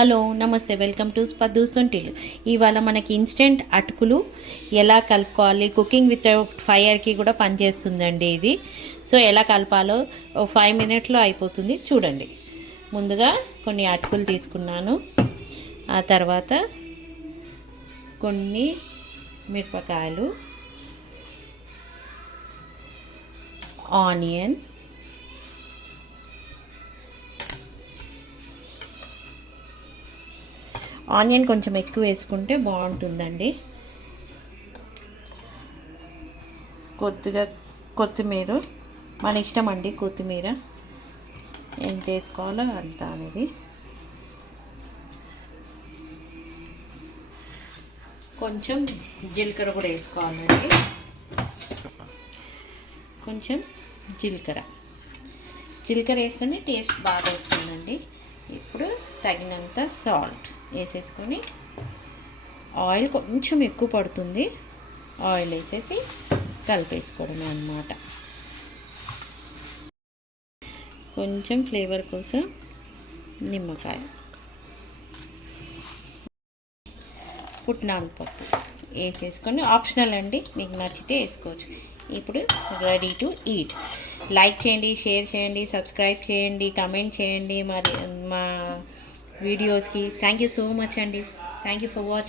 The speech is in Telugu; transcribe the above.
హలో నమస్తే, వెల్కమ్ టు పద్దూస్ వంటిల్లు. ఇవాళ మనకి ఇన్స్టెంట్ అటుకులు ఎలా కలుపుకోవాలి, కుకింగ్ వితౌట్ ఫైర్కి కూడా పనిచేస్తుందండి ఇది. సో ఎలా కలపాలో 5 మినిట్లో అయిపోతుంది, చూడండి. ముందుగా కొన్ని అటుకులు తీసుకున్నాను, ఆ తర్వాత కొన్ని మిరపకాయలు, ఆనియన్, ఆనియన్ కొంచెం ఎక్కువ వేసుకుంటే బాగుంటుందండి. కొద్దిగా కొత్తిమీర, మన ఇష్టం అండి. కొత్తిమీర ఎంత వేసుకోవాలో అంత అనేది. కొంచెం జీలకర్ర కూడా వేసుకోవాలండి, కొంచెం జీలకర్ర వేస్తేనే టేస్ట్ బాగా వస్తుందండి. ఇప్పుడు తగినంత సాల్ట్ వేసేసుకొని, ఆయిల్ కొంచెం ఎక్కువ పడుతుంది, ఆయిల్ వేసేసి కలిపేసుకోవడమే అన్నమాట. కొంచెం ఫ్లేవర్ కోసం నిమ్మకాయ, పుట్నాల పప్పు వేసేసుకొని, ఆప్షనల్ అండి, మీకు నచ్చితే వేసుకోవచ్చు. ఇప్పుడు రెడీ టు ఈట్. లైక్ చేయండి, షేర్ చేయండి, సబ్స్క్రైబ్ చేయండి, కమెంట్ చేయండి మరి మా వీడియోస్కి. థ్యాంక్ యూ సో మచ్ అండి. Thank you for watching.